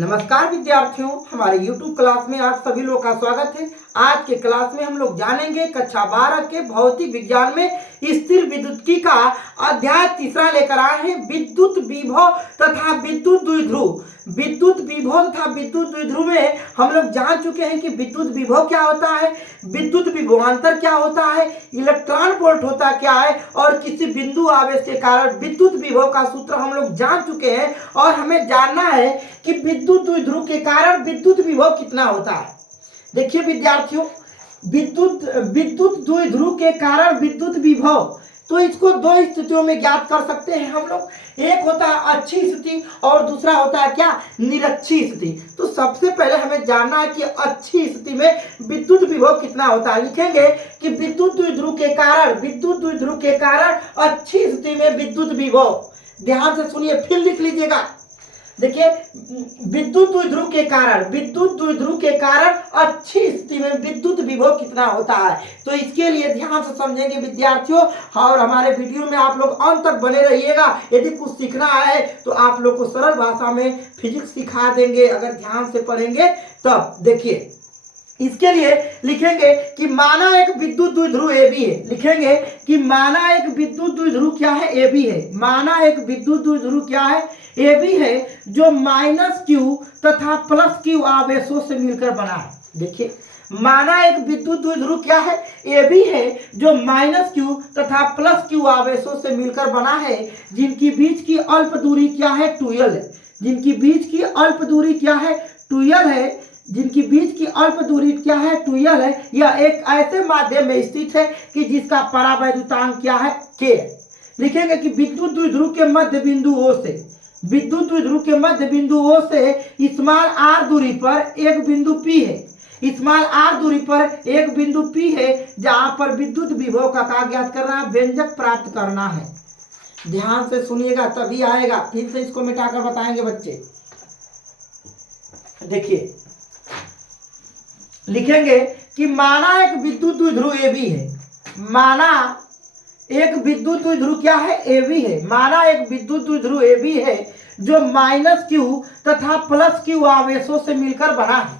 नमस्कार विद्यार्थियों, हमारे YouTube क्लास में आप सभी लोग का स्वागत है। आज के क्लास में हम लोग जानेंगे कक्षा 12 के भौतिक विज्ञान में स्थिर विद्युत्की का अध्याय तीसरा लेकर आए हैं, विद्युत विभव तथा विद्युत द्विध्रुव। विद्युत विभव तथा विद्युत द्विध्रुव में हम लोग जान चुके हैं कि विद्युत विभव क्या होता है, विद्युत विभवांतर क्या होता है, इलेक्ट्रॉन वोल्ट होता क्या है और किसी बिंदु आवेश के कारण विद्युत विभव का सूत्र हम लोग जान चुके हैं। और हमें जानना है कि विद्युत द्विध्रुव के कारण विद्युत विभव कितना होता है। देखिए विद्यार्थियों, विद्युत द्विध्रुव के कारण विद्युत विभव, तो इसको दो स्थितियों में ज्ञात कर सकते हैं हम लोग। एक होता है अच्छी स्थिति और दूसरा होता है क्या, निरक्षी स्थिति। तो सबसे पहले हमें जानना है कि अच्छी स्थिति में विद्युत विभव कितना होता है। लिखेंगे कि विद्युत द्विध्रुव के कारण अच्छी स्थिति में विद्युत विभव, ध्यान से सुनिए फिर लिख लीजिएगा। देखिए विद्युत द्विध्रुव के कारण अच्छी स्थिति में विद्युत विभव कितना होता है। तो इसके लिए ध्यान से समझेंगे विद्यार्थियों, और हमारे वीडियो में आप लोग अंत तक बने रहिएगा। यदि कुछ सीखना है तो आप लोग को सरल भाषा में फिजिक्स सिखा देंगे अगर ध्यान से पढ़ेंगे तब। देखिए इसके लिए लिखेंगे कि माना एक विद्युत द्विध्रुव ए बी है। लिखेंगे कि माना एक विद्युत द्विध्रुव क्या है, ए बी है। माना एक विद्युत द्विध्रुव क्या है, ए बी है, जो -q तथा +q आवेशों से मिलकर बना है। देखिए माना एक विद्युत द्विध्रुव क्या है, ए बी है, जो -q तथा +q आवेशों से मिलकर बना है, जिनकी बीच की अल्प दूरी क्या है, 2l है। जिनकी बीच की अल्प दूरी क्या है, 2l है। जिनकी बीच की अल्प दूरी क्या है, 2l है। यह एक ऐसे माध्यम में स्थित है कि जिसका परावैद्युतांक क्या है, k। लिखेंगे कि विद्युत द्विध्रुव के मध्य बिंदु O से, विद्युत द्विध्रुव के मध्य बिंदु O से स्मॉल r दूरी पर एक बिंदु P है। स्मॉल r दूरी पर एक बिंदु P है, जहां पर विद्युत विभव का ज्ञात करना है, व्यंजक प्राप्त करना है। ध्यान से सुनिएगा तभी आएगा, फिर से इसको मिटाकर बताएंगे बच्चे। देखिए लिखेंगे कि माना एक विद्युत द्विध्रुव ए बी है। माना एक विद्युत द्विध्रुव क्या है, ए बी है। माना एक विद्युत द्विध्रुव ए बी है, जो -q तथा +q आवेशों से मिलकर बना है।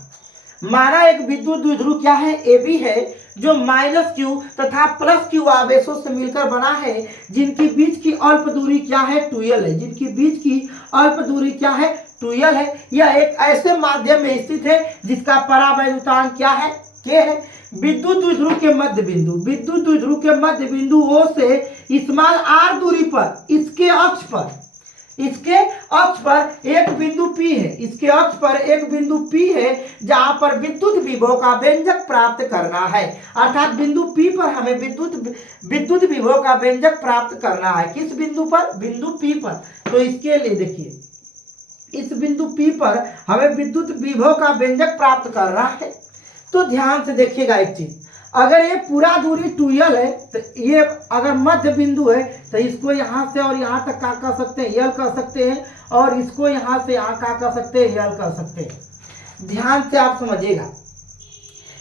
माना एक विद्युत द्विध्रुव क्या है, ए बी है, जो -q तथा +q आवेशों से मिलकर बना है, जिनकी बीच की अल्प दूरी क्या है, 2l है। जिनकी बीच की अल्प दूरी क्या है, 2l है। यह एक ऐसे माध्यम में स्थित है जिसका परावैद्युतांक क्या है, k है। विद्युत द्विध्रुव के मध्य बिंदु O से स्मॉल r दूरी पर इसके अक्ष पर एक बिंदु P है। इसके अक्ष पर एक बिंदु P है, जहां पर विद्युत विभव का व्यंजक प्राप्त करना है। अर्थात बिंदु P पर हमें विद्युत विभव का व्यंजक प्राप्त करना है। किस बिंदु पर, बिंदु P पर। तो इसके लिए देखिए इस बिंदु P पर हमें विद्युत विभव का व्यंजक प्राप्त करना है। तो ध्यान से देखिएगा एक चीज, अगर ये पूरा दूरी 2l है, तो ये अगर मध्य बिंदु है तो इसको यहाँ से और यहाँ तक क्या कर सकते हैं, l कर सकते हैं, और इसको यहाँ से यहाँ क्या कर सकते हैं, l कर सकते हैं। ध्यान से आप समझिएगा,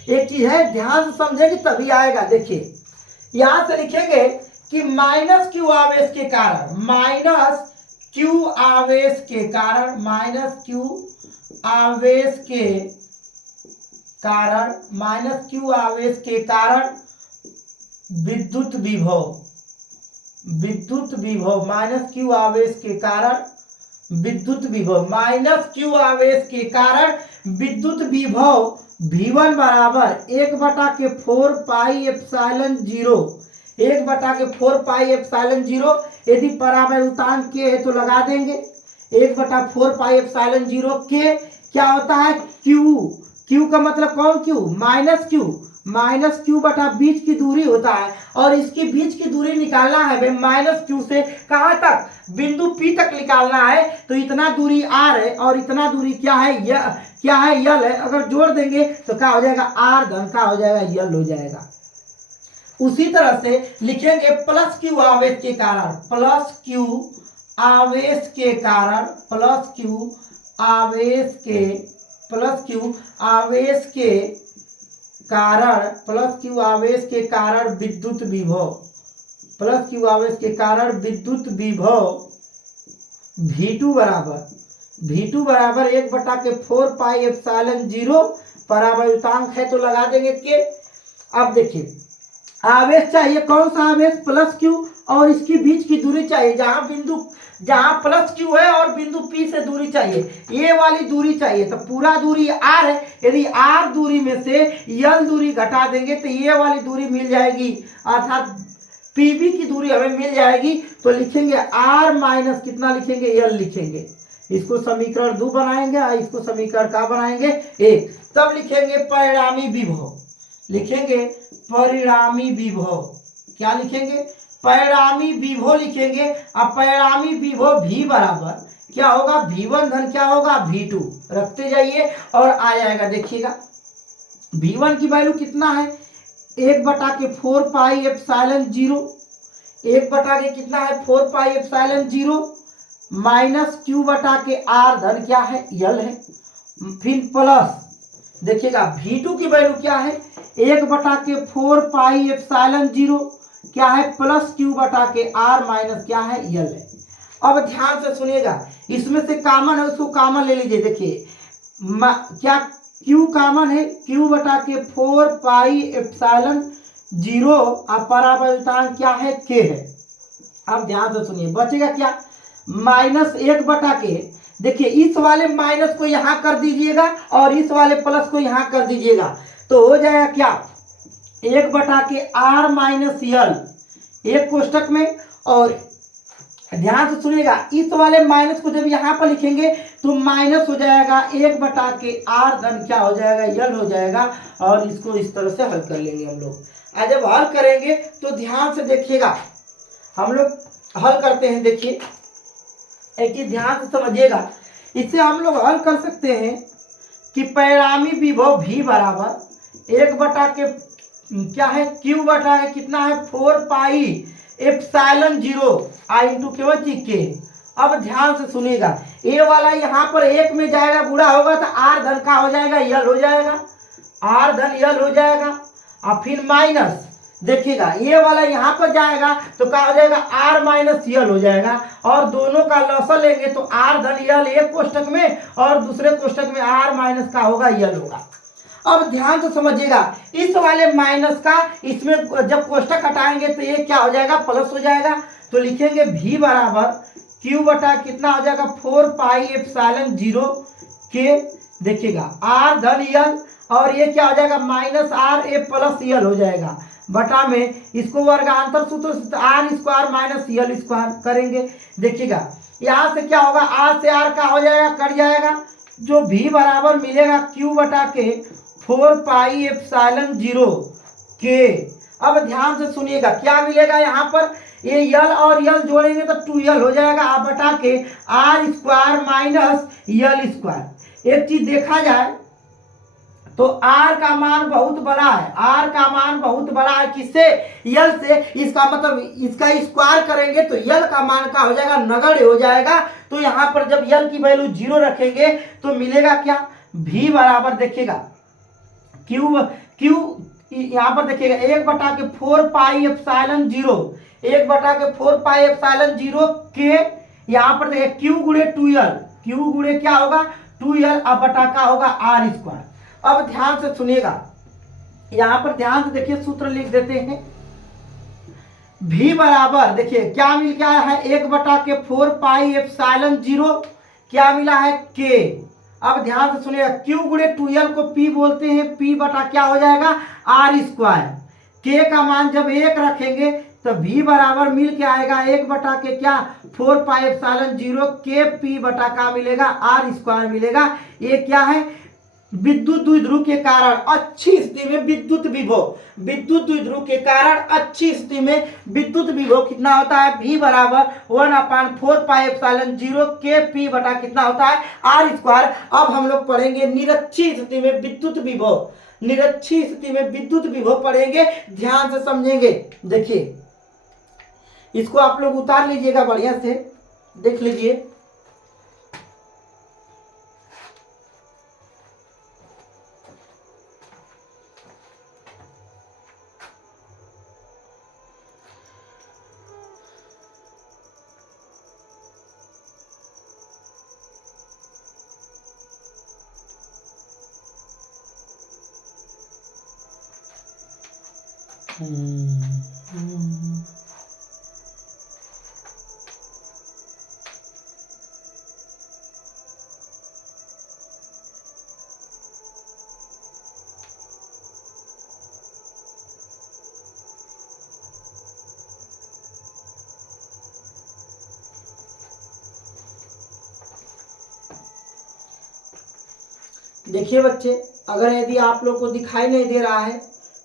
एक चीज है, ध्यान से समझेंगे तभी आएगा। देखिए यहाँ से लिखेंगे कि -q आवेश के कारण, -q आवेश के कारण विद्युत विभव, -q आवेश के कारण विद्युत विभव V1 बराबर 1/4 पाई एप्सिलॉन 0, 1/4 एप्सिलॉन 0। यदि परावैद्युतांक k है तो लगा देंगे 1/4 एप्सिलॉन 0 k। क्या होता है, q का मतलब कौन, q बटा बीच की दूरी होता है, और इसकी बीच की दूरी निकालना है भाई, -q से कहां तक, बिंदु P तक निकालना है। तो इतना दूरी r है और इतना दूरी क्या है, l है। अगर जोड़ देंगे तो क्या हो जाएगा, r धन का हो जाएगा, l हो जाएगा। उसी तरह से लिखेंगे +q आवेश के कारण, +q आवेश के कारण विद्युत विभव V2 बराबर V2 बराबर 1/4 पाई एप्सिलॉन 0 परावर्तांक है तो लगा देंगे के। अब देखिए आवेश चाहिए, कौन सा आवेश, प्लस क्यू, और इसकी बीच की दूरी चाहिए, जहां प्लस क्यू है और बिंदु पी से दूरी चाहिए, ये वाली दूरी चाहिए। तो पूरा दूरी आर है, यदि आर दूरी में से यल दूरी घटा देंगे तो ये वाली दूरी मिल जाएगी, अर्थात पीबी की दूरी हमें मिल जाएगी। तो लिखेंगे आर माइनस कितना लिखेंगे, यल लिखेंगे। इसको समीकरण 2 बनाएंगे और इसको समीकरण का बनाएंगे 1। तब लिखेंगे परिणामी विभव, लिखेंगे परिणामी विभव, क्या लिखेंगे, परिणामी विभव लिखेंगे। अब परिणामी विभव V बराबर क्या होगा, V1 धन क्या होगा, V2 रखते जाइए और आ जाएगा। देखिएगा V1 की वैल्यू कितना है, 1/4 पाई एप्सिलॉन 0, 1 कितना है 4 पाई एप्सिलॉन 0 माइनस Q बटा के R धन क्या है, यल है, फिर प्लस देखिएगा V2 की वैल्यू क्या है, 1/4 पाई एप्सिलॉन 0 क्या है, प्लस Q बटा के R माइनस क्या है, यल है। अब ध्यान से सुनिएगा, इसमें से कॉमन है उसको कॉमन ले लीजिए। देखिए क्या Q कॉमन है, Q बटा के 4 पाई एप्सिलॉन 0 और परावर्तांक क्या है, K है। अब ध्यान से सुनिए, बचेगा क्या, -1 देखिए इस वाले माइनस को यहां कर दीजिएगा और इस वाले प्लस को यहां कर दीजिएगा, तो हो जाएगा क्या, 1/r माइनस यल, एक कोष्टक में। और ध्यान से सुनिएगा, इस वाले माइनस को जब यहां पर लिखेंगे तो माइनस हो जाएगा 1/r धन क्या हो जाएगा, यल हो जाएगा। और इसको इस तरह से हल कर लेंगे हम लोग। आज जब हल करेंगे तो ध्यान से देखिएगा, हम लोग हल करते हैं। देखिए एक ही ध्यान से समझिएगा, इससे हम लोग हल कर सकते हैं कि परिणामी विभव V बराबर 1 क्या है, Q बटा है कितना है, 4 पाई एप्सिलॉन 0 I इंटू केवल जी के। अब ध्यान से सुनिएगा, ये वाला यहाँ पर 1 में जाएगा, बुरा होगा तो R धन का हो जाएगा, यल हो जाएगा, R धन यल हो जाएगा। और फिर माइनस देखिएगा ये वाला यहाँ पर जाएगा तो क्या हो जाएगा, R माइनस यल हो जाएगा। और दोनों का लॉसल लेंगे तो R धन यल एक कोष्टक में और दूसरे कोष्टक में R माइनस का होगा, यल होगा। अब ध्यान से समझिएगा, इस वाले माइनस का इसमें जब कोष्टक हटाएंगे तो ये क्या हो जाएगा, प्लस हो जाएगा। तो लिखेंगे V बराबर Q बटा कितना हो जाएगा, 4 पाई एप्सिलॉन 0 के, देखिएगा R धन यल, और ये क्या हो जाएगा, -R ए प्लस यल हो जाएगा, बटा में इसको वर्गांतर सूत्र से R square minus L square करेंगे। देखिएगा यहाँ से क्या होगा, R से R का हो जाएगा, कट जाएगा, जो V बराबर मिलेगा Q बटा के 4 पाई एप्सिलॉन 0 के। अब ध्यान से सुनिएगा क्या मिलेगा, यहाँ पर ये यल और यल जोड़ेंगे तो 2 यल हो जाएगा, आप बटा के R square minus L square. एक चीज देखा जाए तो R का मान बहुत बड़ा है, R का मान बहुत बड़ा है, किससे, यल से। इसका मतलब इसका स्क्वायर करेंगे तो यल का मान का हो जाएगा, नगण्य हो जाएगा। तो यहाँ पर जब यल की वैल्यू 0 रखेंगे तो मिलेगा क्या, V बराबर देखिएगा Q यहाँ पर देखिएगा 1/4 पाई एप्सिलॉन 0, 1/4 पाई एप्सिलॉन 0 के, यहाँ पर देखिए Q गुणे 2L, Q गुणे क्या होगा 2L, अब बटा का होगा R स्क्वायर। अब ध्यान से सुनिएगा, यहां पर ध्यान से देखिए सूत्र लिख देते हैं। V बराबर देखिए क्या मिल गया है, 1/4 पाई एप्सिलॉन 0 क्या मिला है, K। अब ध्यान से सुनिएगा, Q गुणे 2L को P बोलते हैं, P बटा क्या हो जाएगा, R स्क्वायर। K का मान जब 1 रखेंगे तो V बराबर मिल के आएगा 1 के क्या 4 पाई एप्सिलॉन 0 के P बटा का मिलेगा, R स्क्वायर मिलेगा। ये क्या है, विद्युत द्विध्रुव के कारण अच्छी स्थिति में विद्युत विभव, विद्युत द्विध्रुव के कारण अच्छी स्थिति में विद्युत विभव कितना होता है, V बराबर 1/4 पाई एप्सिलॉन 0 के P बटा कितना होता है, R स्क्वायर। अब हम लोग पढ़ेंगे निरक्षीय स्थिति में विद्युत विभव, निरक्षीय स्थिति में विद्युत विभव पढ़ेंगे, ध्यान से समझेंगे। देखिए इसको आप लोग उतार लीजिएगा, बढ़िया से देख लीजिए। देखिए बच्चे, अगर यदि आप लोग को दिखाई नहीं दे रहा है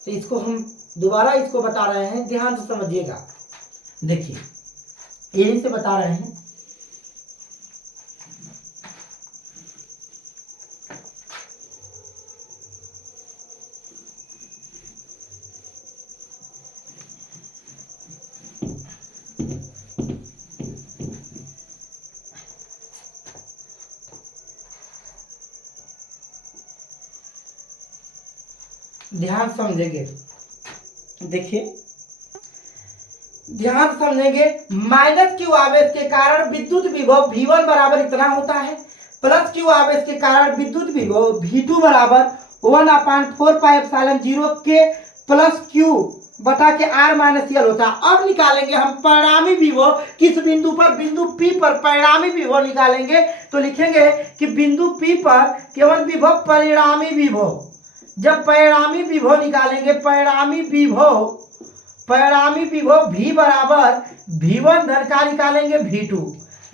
तो इसको हम दोबारा इसको बता रहे हैं, ध्यान से समझिएगा। देखिए यही से बता रहे हैं। ध्यान समझेंगे, देखिए ध्यान समझेंगे। माइनस क्यू आवेश के कारण विद्युत विभव V1 बराबर इतना होता है, प्लस क्यू आवेश के कारण विद्युत विभव V2 बराबर 1/4πε0 के प्लस क्यू बटा के R माइनस यल होता है। अब निकालेंगे हम परिणामी विभव किस बिंदु पर, बिंदु P पर परिणामी विभव निकालेंगे। तो लिखेंगे कि बिंदु P पर केवल विभव परिणामी विभव, जब परिणामी विभव निकालेंगे, परिणामी विभव V बराबर V1 धन का निकालेंगे V2,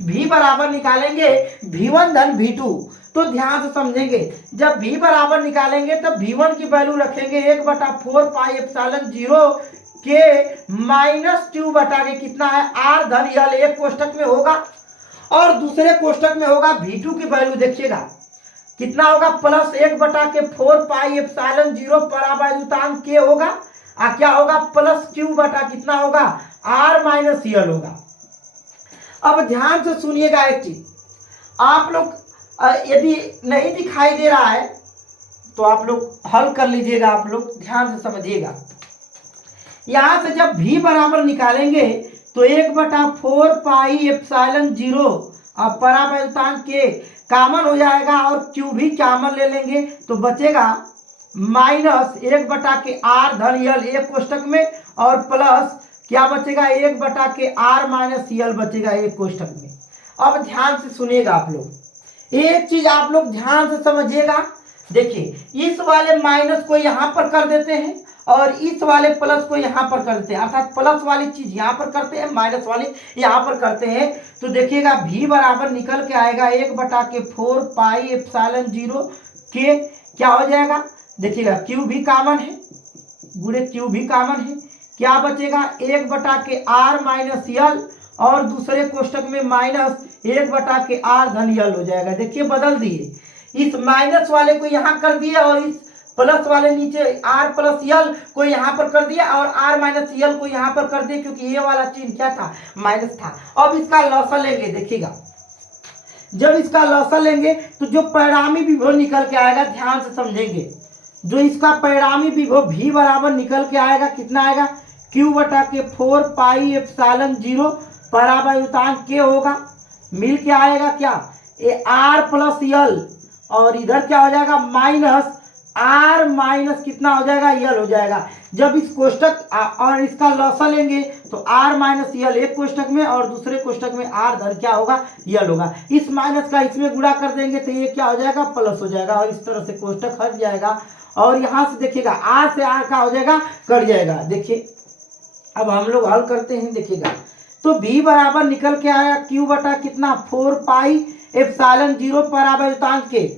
V बराबर निकालेंगे V1 धन V2। तो ध्यान से समझेंगे, जब V बराबर निकालेंगे तब V1 की वैल्यू रखेंगे 1/4πε0 के माइनस क्यू बटा के कितना है R धन यल, एक कोष्टक में होगा और दूसरे कोष्टक में होगा V2 की वैल्यू। देखिएगा कितना होगा, प्लस 1/4πε0 पराबाजुतांक के होगा, क्या होगा प्लस क्यू बटा कितना होगा R माइनस यल होगा। अब ध्यान से सुनिएगा एक चीज, आप लोग यदि नहीं दिखाई दे रहा है तो आप लोग हल कर लीजिएगा, आप लोग ध्यान से समझिएगा। यहां से जब V बराबर निकालेंगे तो 1/4πε0 पराबाजुतांक के कॉमन हो जाएगा और क्यू भी कॉमन ले लेंगे तो बचेगा माइनस 1/r धन यल एक कोष्टक में और प्लस क्या बचेगा 1/r माइनस यल बचेगा एक कोष्टक में। अब ध्यान से सुनिएगा आप लोग, एक चीज आप लोग ध्यान से समझिएगा। देखिए इस वाले माइनस को यहां पर कर देते हैं और इस वाले प्लस को यहां पर कर देते हैं, अर्थात प्लस वाली चीज यहां पर करते हैं, माइनस वाली यहां पर करते हैं। तो देखिएगा V बराबर निकल के आएगा 1/4πε0 के क्या हो जाएगा, देखिएगा क्यू भी कॉमन है, गुणे क्यू भी कॉमन है, क्या बचेगा 1/r माइनस यल और दूसरे कोष्टक में माइनस 1/r धन यल हो जाएगा। देखिए बदल दिए, इस माइनस वाले को यहाँ कर दिए और इस प्लस वाले नीचे r प्लस यल को यहाँ पर कर दिया और r माइनस यल को यहाँ पर कर दिया, क्योंकि ये वाला चिन्ह क्या था माइनस था। अब इसका लॉसल लेंगे, देखिएगा जब इसका लॉसल लेंगे तो जो परिणामी विभव निकल के आएगा, ध्यान से समझेंगे, जो इसका परिणामी विभव V बराबर निकल के आएगा कितना आएगा Q बटा के 4πε0 पराबाजुतांक के होगा, मिल के आएगा क्या ये R प्लस यल और इधर क्या हो जाएगा माइनस R माइनस कितना हो जाएगा यल हो जाएगा। जब इस कोष्टक और इसका लॉसल लेंगे तो R माइनस यल एक कोष्टक में और दूसरे कोष्टक में R धन क्या होगा यल होगा। इस माइनस का इसमें गुणा कर देंगे तो ये क्या हो जाएगा प्लस हो जाएगा और इस तरह से कोष्टक हट जाएगा और यहाँ से देखिएगा R से R का हो जाएगा कट जाएगा। देखिए अब हम लोग हल करते हैं, देखिएगा तो V बराबर निकल के आया Q बटा कितना 4πε0 पराबाजुतांक के,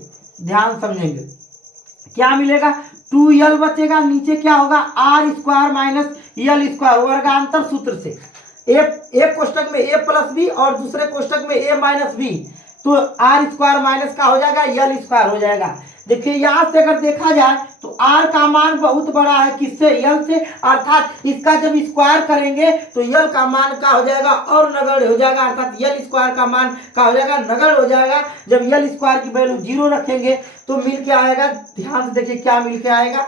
ध्यान समझेंगे क्या मिलेगा 2l बचेगा, नीचे क्या होगा r square minus L square वर्गांतर सूत्र से एक कोष्टक में a प्लस बी और दूसरे कोष्टक में a माइनस बी, तो r स्क्वायर माइनस का हो जाएगा यल स्क्वायर हो जाएगा। देखिए यहाँ से अगर देखा जाए तो r का मान बहुत बड़ा है किससे यल से, अर्थात इसका जब स्क्वायर करेंगे तो यल का मान का हो जाएगा और नगण्य हो जाएगा, अर्थात यल स्क्वायर का मान का हो जाएगा नगण्य हो जाएगा। जब यल स्क्वायर की वैल्यू 0 रखेंगे तो मिल के आएगा, ध्यान से देखिए क्या मिल के आएगा,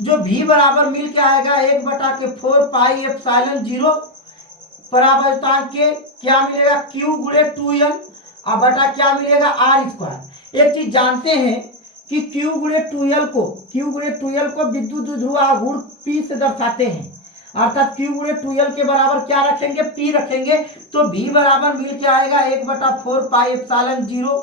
जो V बराबर मिल के आएगा 1/4πε0 पराबाजुतांक के क्या मिलेगा Q गुणे 2l और बटा क्या मिलेगा r स्क्वायर। एक चीज जानते हैं कि Q गुणे 2l को विद्युत ध्रुव आघूर्ण P से दर्शाते हैं, अर्थात Q गुणे 2L के बराबर क्या रखेंगे, P रखेंगे। तो V बराबर मिल के आएगा 1/4 पाई एप्सिलॉन 0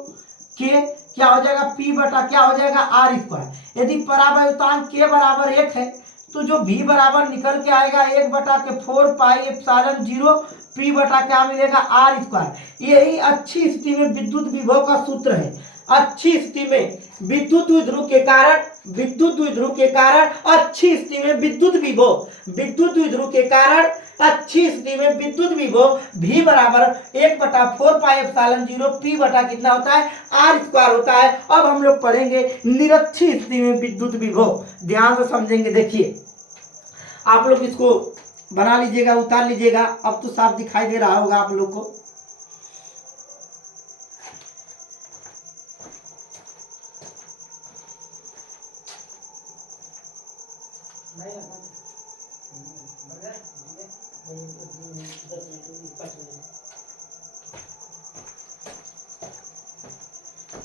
के क्या हो जाएगा, P बटा क्या हो जाएगा R स्क्वायर। यदि परावैतांक K बराबर 1 है तो जो V बराबर निकल के आएगा 1/4 पाई एप्सिलॉन 0 P बटा क्या मिलेगा, R स्क्वायर। यही अच्छी स्थिति में विद्युत विभव का सूत्र है। अच्छी स्थिति में विद्युत द्विध्रुव के कारण, विद्युत द्विध्रुव के कारण अच्छी स्थिति में विद्युत विभव, विद्युत द्विध्रुव के कारण अच्छी स्थिति में विद्युत विभव V बराबर 1/4 पाई एप्सिलॉन 0 P बटा कितना होता है, R स्क्वायर होता है। अब हम लोग पढ़ेंगे निरक्षी स्थिति में विद्युत विभव। ध्यान से समझेंगे। देखिए आप लोग इसको बना लीजिएगा, उतार लीजिएगा। अब तो साफ दिखाई दे रहा होगा आप लोग को।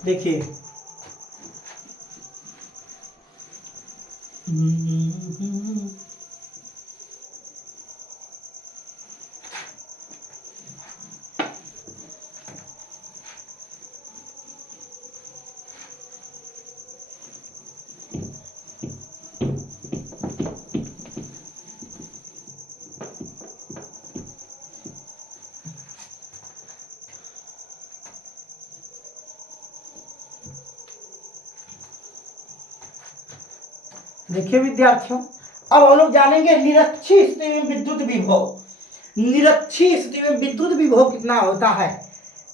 देखिए देखिए विद्यार्थियों, अब हम लोग जानेंगे निरक्षी स्थिति में विद्युत विभव। निरक्षी स्थिति में विद्युत विभव कितना होता है।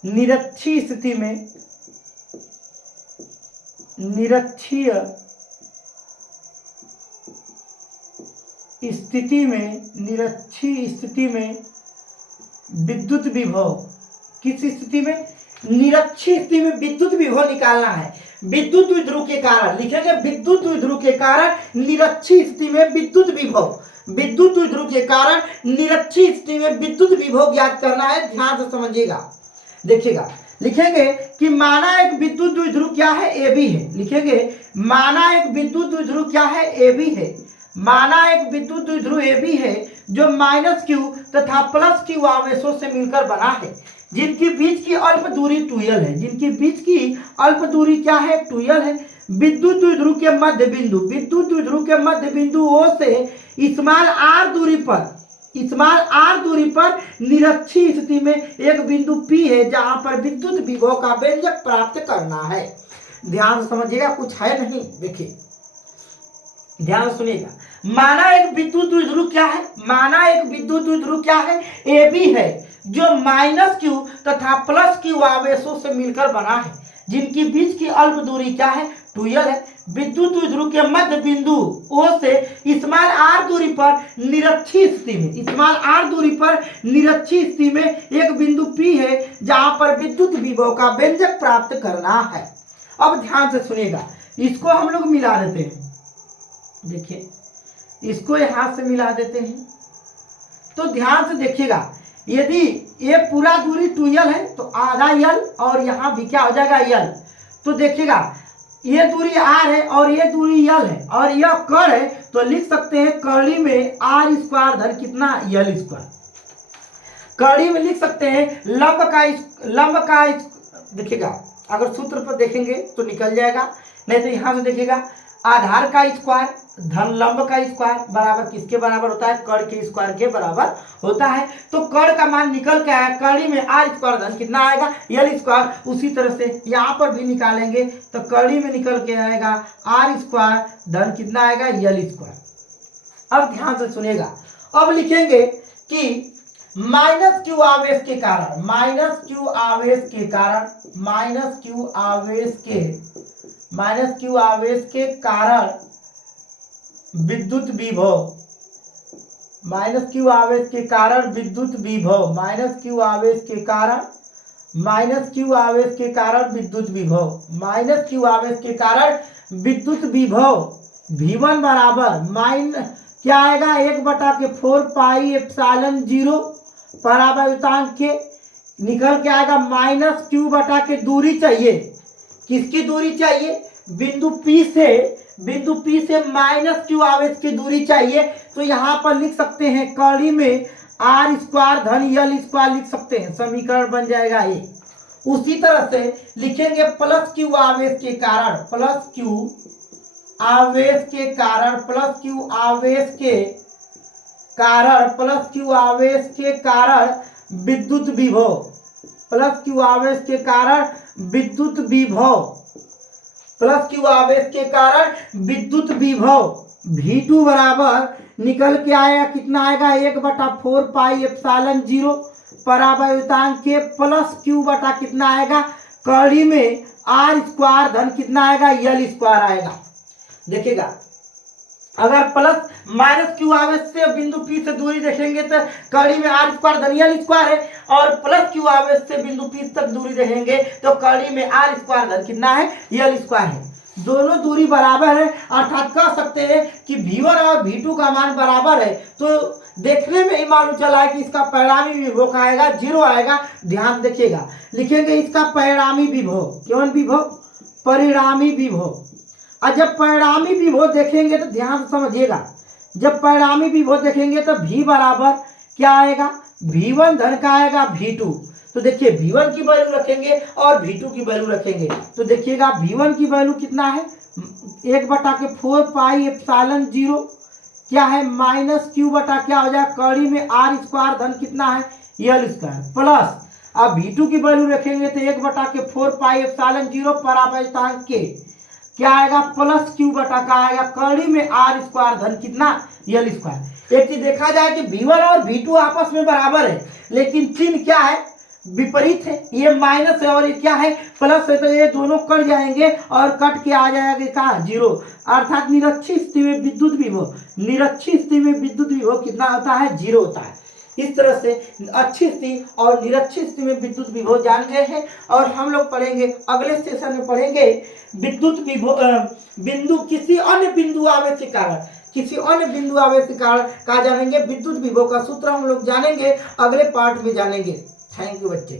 निरक्षीय स्थिति में, निरक्षीय स्थिति में, निरक्षीय स्थिति में विद्युत विभव, किस स्थिति में, निरक्षीय स्थिति में विद्युत विभव निकालना है। विद्युत द्विध्रुव के कारण लिखेंगे, विद्युत द्विध्रुव के कारण निरक्षीय स्थिति में विद्युत विभव, विद्युत द्विध्रुव के कारण निरक्षीय स्थिति में विद्युत विभव ज्ञात करना है। ध्यान से समझिएगा। देखिएगा, लिखेंगे कि माना एक विद्युत द्विध्रुव क्या है, ए बी है। लिखेंगे माना एक विद्युत द्विध्रुव क्या है, ए बी है। माना एक विद्युत द्विध्रुव ए बी है जो -q तथा +q आवेशों से मिलकर बना है, जिनकी बीच की अल्प दूरी 2l है। जिनकी बीच की अल्प दूरी क्या है, 2l है। विद्युत द्विध्रुव के मध्य बिंदु, विद्युत द्विध्रुव के मध्य बिंदु O से स्मॉल r दूरी पर, स्मॉल r दूरी पर निरक्षीय स्थिति में एक बिंदु P है जहां पर विद्युत विभव का व्यंजक प्राप्त करना है। ध्यान से समझिएगा, कुछ है नहीं। देखिए ध्यान सुनिएगा। माना एक विद्युत द्विध्रुव क्या है, माना एक विद्युत द्विध्रुव क्या है, ए बी है जो -q तथा +q आवेशों से मिलकर बना है, जिनकी बीच की अल्प दूरी क्या है, 2l है। विद्युत द्विध्रुव के मध्य बिंदु O से स्मॉल r दूरी पर निरक्षीय स्थिति में, स्मॉल r दूरी पर निरक्षीय स्थिति में एक बिंदु P है जहां पर विद्युत विभव का व्यंजक प्राप्त करना है। अब ध्यान से सुनिएगा, इसको हम लोग मिला देते हैं। देखिए इसको यहां से मिला देते हैं। तो ध्यान से देखिएगा, यदि ये पूरा दूरी 2l है तो आधा l और यहाँ भी क्या हो जाएगा, l। तो देखिएगा ये दूरी r है और ये दूरी l है और यह कर्ण है, तो लिख सकते हैं कर्णी में r स्क्वायर धन कितना, l स्क्वायर। कर्णी में लिख सकते हैं लंब का देखिएगा, अगर सूत्र पर देखेंगे तो निकल जाएगा, नहीं तो यहाँ से देखिएगा आधार का स्क्वायर धन लंब का स्क्वायर बराबर किसके बराबर होता है, कर्ण के स्क्वायर के बराबर होता है। तो कर्ण का मान निकल के आया, कर्णी में r स्क्वायर धन कितना आएगा, l स्क्वायर। उसी तरह से यहाँ पर भी निकालेंगे तो कर्णी में निकल के आएगा r स्क्वायर धन कितना आएगा, l स्क्वायर। अब ध्यान से सुनिएगा, अब लिखेंगे कि -q आवेश के कारण, -q आवेश के कारण, -q आवेश के कारण विद्युत विभव, -q आवेश के कारण विद्युत विभव, -q आवेश के कारण, -q आवेश के कारण विद्युत विभव, -q आवेश के कारण विद्युत विभव V1 बराबर क्या आएगा, 1/4 पाई एप्सिलॉन 0 परावैतांक के निकल के आएगा -q बटा के दूरी चाहिए, किसकी दूरी चाहिए, बिंदु P से बिंदु P से माइनस Q आवेश की दूरी चाहिए, तो यहाँ पर लिख सकते हैं कड़ी में R स्क्वायर धन L स्क्वायर लिख सकते हैं, समीकरण बन जाएगा ये। उसी तरह से लिखेंगे प्लस Q आवेश के कारण, प्लस Q आवेश के कारण, प्लस Q आवेश के कारण, प्लस Q आवेश के कारण विद्युत विभव, प्लस Q आवेश के कारण विद्युत विभव, प्लस Q आवेश के कारण विद्युत विभव V2 बराबर निकल के आएगा, कितना आएगा 1/4 पाई एप्सिलॉन 0 परावैद्युतांक के प्लस Q बटा कितना आएगा कड़ी में R स्क्वायर धन कितना आएगा L स्क्वायर आएगा। देखिएगा अगर प्लस माइनस Q आवेश से बिंदु P से दूरी देखेंगे तो कड़ी में R स्क्वायर धन L स्क्वायर है, और प्लस Q आवेश से बिंदु P तक दूरी देखेंगे तो कड़ी में R स्क्वायर धन कितना है L स्क्वायर है। दोनों दूरी बराबर है, अर्थात कह सकते हैं कि V1 और V2 का मान बराबर है। तो देखने में ही मालूम चला है कि इसका परिणामी विभव का आएगा 0 आएगा। ध्यान देखिएगा, लिखेंगे इसका परिणामी विभव, कौन विभव, परिणामी विभव। और जब परिणामी विभव देखेंगे तो ध्यान से समझिएगा, जब परिणामी विभव देखेंगे तो V बराबर क्या आएगा, V1 धन का आएगा V2। तो देखिए V1 की वैल्यू रखेंगे और V2 की वैल्यू रखेंगे, तो देखिएगा V1 की वैल्यू कितना है 1/4 पाई एप्सिलॉन 0 क्या है माइनस Q बटा क्या हो जाएगा कड़ी में R स्क्वायर धन कितना है L स्क्वायर, प्लस अब V2 की वैल्यू रखेंगे तो 1/4 पाई एप्सिलॉन 0 परावैद्युतांक के क्या आएगा प्लस Q बटा का आएगा कड़ी में R स्क्वायर धन कितना L स्क्वायर। एक चीज देखा जाए कि V1 और V2 आपस में बराबर है, लेकिन चिन्ह क्या है विपरीत है, ये माइनस है और ये क्या है प्लस है, तो ये दोनों कट जाएंगे और कट के आ जाएगा कहाँ 0, अर्थात निरक्षी स्थिति में विद्युत विभव, निरक्षी स्थिति में विद्युत विभव कितना होता है 0 होता है। इस तरह से अच्छी स्थिति और निरक्षी स्थिति में विद्युत विभव जान गए हैं, और हम लोग पढ़ेंगे अगले सेशन में पढ़ेंगे विद्युत विभव बिंदु किसी अन्य बिंदु आवेश के कारण, किसी अन्य बिंदु आवेश के कारण का जानेंगे, विद्युत विभव का सूत्र हम लोग जानेंगे, अगले पार्ट में जानेंगे। थैंक यू बच्चे।